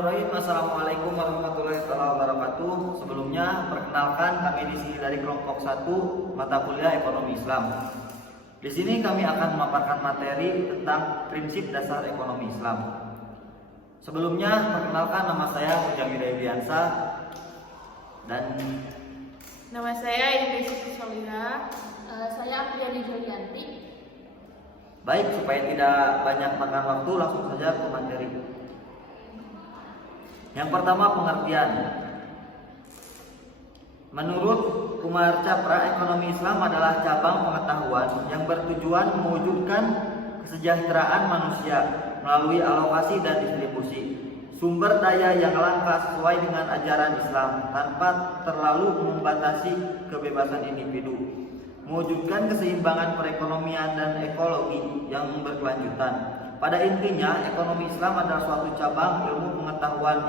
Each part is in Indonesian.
Bismillahirrahmanirrahim. Assalamualaikum warahmatullahi wabarakatuh. Sebelumnya, perkenalkan kami di sini dari kelompok 1 mata kuliah Ekonomi Islam. Di sini kami akan memaparkan materi tentang prinsip dasar ekonomi Islam. Sebelumnya, perkenalkan nama saya Mujamil Eviansa dan nama saya Indri Siti Soliha. Saya Apriani Julianti. Baik, supaya tidak banyak makan waktu, langsung saja ke materi. Yang pertama, pengertian. Menurut Kumar Capra, ekonomi Islam adalah cabang pengetahuan yang bertujuan mewujudkan kesejahteraan manusia melalui alokasi dan distribusi sumber daya yang langka sesuai dengan ajaran Islam tanpa terlalu membatasi kebebasan individu, mewujudkan keseimbangan perekonomian dan ekologi yang berkelanjutan. Pada intinya, ekonomi Islam adalah suatu cabang ilmu pengetahuan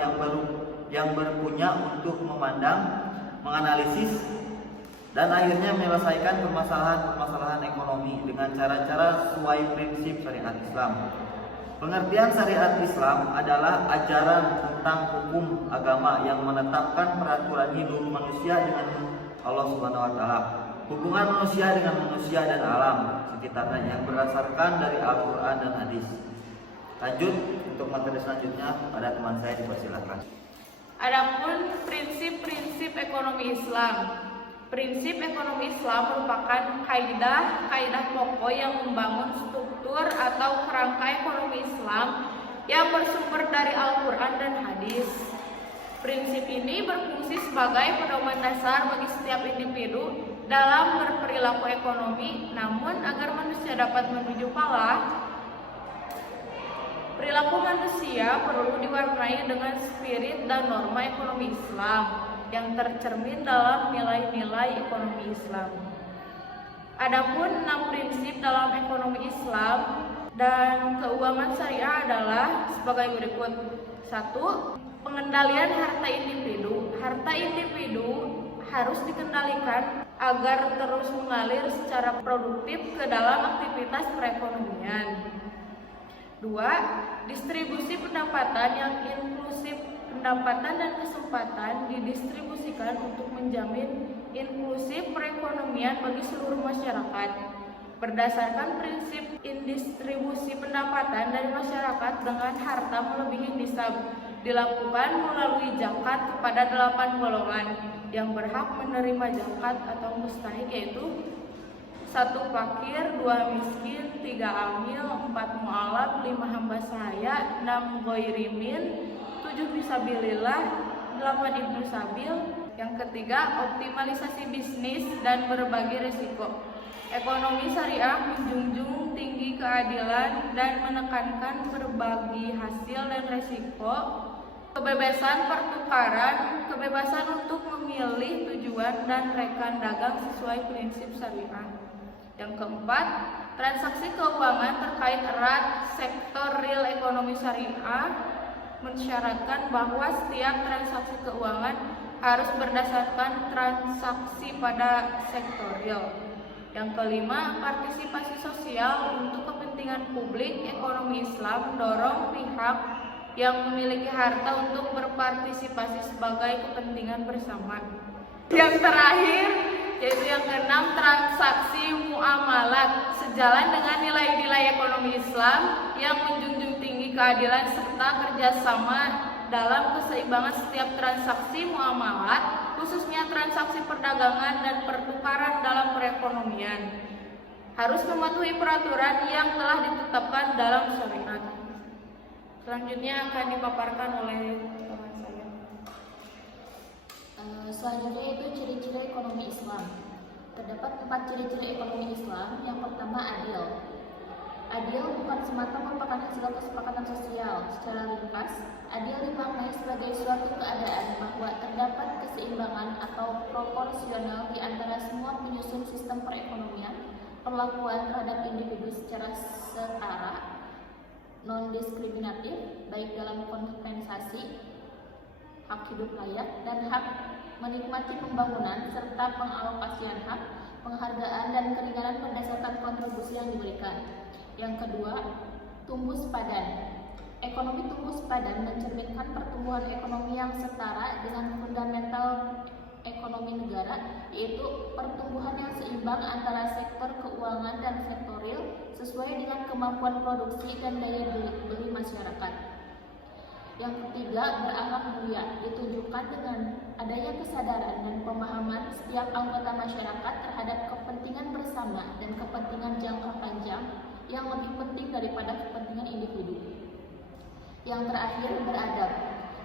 yang berpunya untuk memandang, menganalisis, dan akhirnya menyelesaikan permasalahan-permasalahan ekonomi dengan cara-cara sesuai prinsip syariat Islam. Pengertian syariat Islam adalah ajaran tentang hukum agama yang menetapkan peraturan hidup manusia dengan Allah Subhanahu wa taala, hubungan manusia dengan manusia dan alam sekitarnya yang berdasarkan dari Al-Quran dan Hadis. Lanjut untuk materi selanjutnya, pada teman saya dipersilakan. Adapun prinsip-prinsip ekonomi Islam. Prinsip ekonomi Islam merupakan kaidah pokok yang membangun struktur atau kerangka ekonomi Islam yang bersumber dari Al-Quran dan Hadis. Prinsip ini berfungsi sebagai pedoman dasar bagi setiap individu dalam berperilaku ekonomi. Namun agar manusia dapat menuju falah, perilaku manusia perlu diwarnai dengan spirit dan norma ekonomi Islam yang tercermin dalam nilai-nilai ekonomi Islam. Adapun 6 prinsip dalam ekonomi Islam dan keuangan syariah adalah sebagai berikut. 1. Pengendalian harta individu. Harta individu harus dikendalikan agar terus mengalir secara produktif ke dalam aktivitas perekonomian. 2. Distribusi pendapatan yang inklusif. Pendapatan dan kesempatan didistribusikan untuk menjamin inklusif perekonomian bagi seluruh masyarakat. Berdasarkan prinsip indistribusi pendapatan dari masyarakat dengan harta melebihi nisab dilakukan melalui zakat kepada 8 golongan yang berhak menerima zakat atau mustahik, yaitu 1 fakir, 2 miskin, 3 amil, 4 mu'alaf, 5 hamba sahaya, 6 ghairimin, 7 fisabilillah, 8 ibnu sabil. Yang ketiga, optimalisasi bisnis dan berbagi risiko. Ekonomi syariah menjunjung tinggi keadilan dan menekankan berbagi hasil dan risiko, kebebasan pertukaran, kebebasan untuk memilih tujuan dan rekan dagang sesuai prinsip syariah. Yang keempat, transaksi keuangan terkait erat sektor real ekonomi syariah mensyaratkan bahwa setiap transaksi keuangan harus berdasarkan transaksi pada sektor real. Yang kelima, partisipasi sosial untuk kepentingan publik. Ekonomi Islam mendorong pihak yang memiliki harta untuk berpartisipasi sebagai kepentingan bersama. Yang terakhir, yaitu yang keenam, transaksi muamalat sejalan dengan nilai-nilai ekonomi Islam yang menjunjung tinggi keadilan serta kerjasama dalam keseimbangan setiap transaksi muamalat, khususnya transaksi perdagangan dan pertukaran dalam perekonomian, harus mematuhi peraturan yang telah ditetapkan dalam syariat. Selanjutnya akan dipaparkan oleh teman saya. Selanjutnya itu ciri-ciri ekonomi Islam. Terdapat 4 ciri-ciri ekonomi Islam. Yang pertama, adil. Adil bukan semata merupakan hasil kesepakatan sosial. Secara ringkas, adil dimaknai sebagai suatu keadaan bahwa terdapat keseimbangan atau proporsional di antara semua penyusun sistem perekonomian, perlakuan terhadap individu secara setara, non-diskriminatif, baik dalam kompensasi, hak hidup layak, dan hak menikmati pembangunan, serta pengalokasian hak, penghargaan, dan keringanan berdasarkan kontribusi yang diberikan. Yang kedua, tumbuh sepadan. Ekonomi tumbuh sepadan mencerminkan pertumbuhan pertumbuhan ekonomi yang setara dengan fundamental ekonomi negara, yaitu pertumbuhan yang seimbang antara sektor keuangan dan sektor real sesuai dengan kemampuan produksi dan daya beli masyarakat. Yang ketiga, berakhlak mulia, ditunjukkan dengan adanya kesadaran dan pemahaman setiap anggota masyarakat terhadap kepentingan bersama dan kepentingan jangka panjang yang lebih penting daripada kepentingan individu. Yang terakhir, beradab.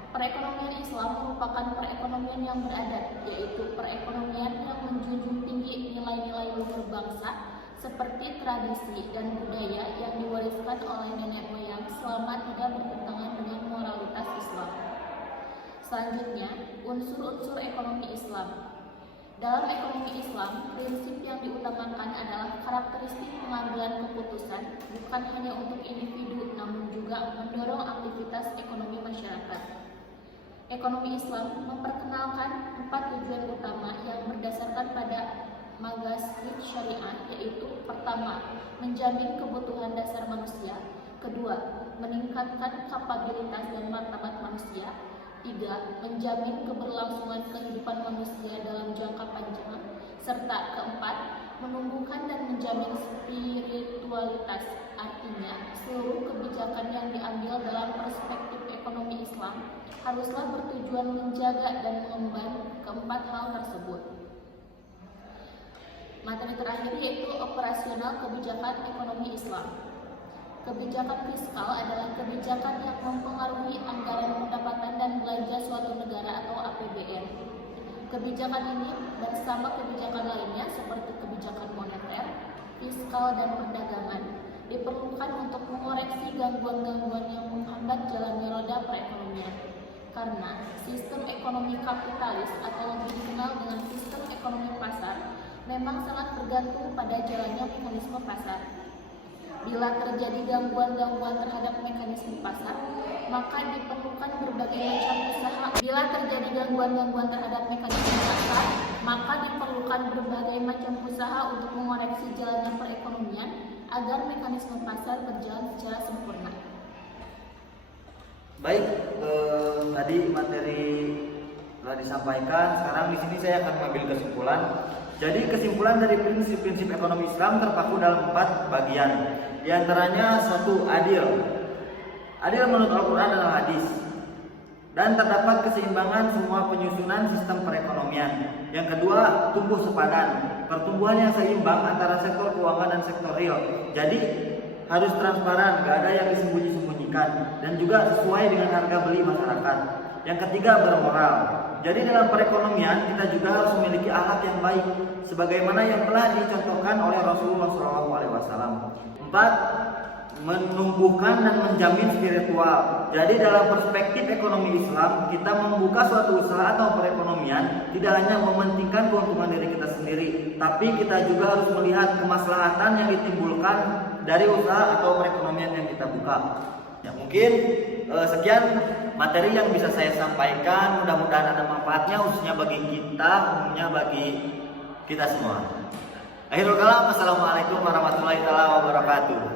Perekonomian Islam merupakan perekonomian yang beradab, yaitu perekonomian yang menjunjung tinggi nilai-nilai luhur bangsa seperti tradisi dan budaya yang diwariskan oleh nenek moyang selama tidak bertentangan dengan moralitas Islam. Selanjutnya, unsur-unsur ekonomi Islam. Dalam ekonomi Islam, prinsip yang diutamakan adalah karakteristik pengambilan keputusan bukan hanya untuk individu namun juga mendorong aktivitas ekonomi masyarakat. Ekonomi Islam memperkenalkan 4 tujuan utama yang berdasarkan pada maqasid syariah, yaitu pertama, menjamin kebutuhan dasar manusia, kedua, meningkatkan kapabilitas dan martabat manusia, tiga, menjamin keberlangsungan kehidupan manusia dalam jangka panjang, serta keempat, menumbuhkan dan menjamin spiritualitas. Artinya, seluruh kebijakan yang diambil dalam perspektif ekonomi Islam haruslah bertujuan menjaga dan mengemban keempat hal tersebut. Materi terakhir yaitu operasional kebijakan ekonomi Islam. Kebijakan fiskal adalah kebijakan yang mempengaruhi anggaran pendapatan dan belanja suatu negara atau APBN. Kebijakan ini bersama kebijakan lainnya seperti kebijakan moneter, fiskal, dan perdagangan diperlukan untuk mengoreksi gangguan-gangguan yang menghambat jalannya roda perekonomian. Karena sistem ekonomi kapitalis atau lebih dikenal dengan sistem ekonomi pasar memang sangat bergantung pada jalannya mekanisme pasar. Bila terjadi gangguan-gangguan terhadap mekanisme pasar, maka diperlukan berbagai macam usaha. Bila terjadi gangguan-gangguan terhadap mekanisme pasar, maka diperlukan berbagai macam usaha untuk mengoreksi jalannya perekonomian agar mekanisme pasar berjalan secara sempurna. Baik, tadi materi telah disampaikan. Sekarang di sini saya akan mengambil kesimpulan. Jadi kesimpulan dari prinsip-prinsip ekonomi Islam terpaku dalam 4 bagian. Di antaranya 1, adil. Adil menurut Al-Quran dan Al-Hadis. Dan terdapat keseimbangan semua penyusunan sistem perekonomian. Yang kedua, tumbuh sepadan. Pertumbuhan yang seimbang antara sektor keuangan dan sektor real. Jadi harus transparan, gak ada yang disembunyi-sembunyikan, dan juga sesuai dengan harga beli masyarakat. Yang ketiga, bermoral. Jadi dalam perekonomian kita juga harus memiliki akhlak yang baik, sebagaimana yang telah dicontohkan oleh Rasulullah SAW. 4, menumbuhkan dan menjamin spiritual. Jadi dalam perspektif ekonomi Islam, kita membuka suatu usaha atau perekonomian tidak hanya mementingkan keuntungan diri kita sendiri, tapi kita juga harus melihat kemaslahatan yang ditimbulkan dari usaha atau perekonomian yang kita buka. Ya, mungkin sekian materi yang bisa saya sampaikan. Mudah-mudahan ada manfaatnya, khususnya bagi kita, umumnya bagi kita semua. Akhirul kalam, assalamualaikum warahmatullahi wabarakatuh.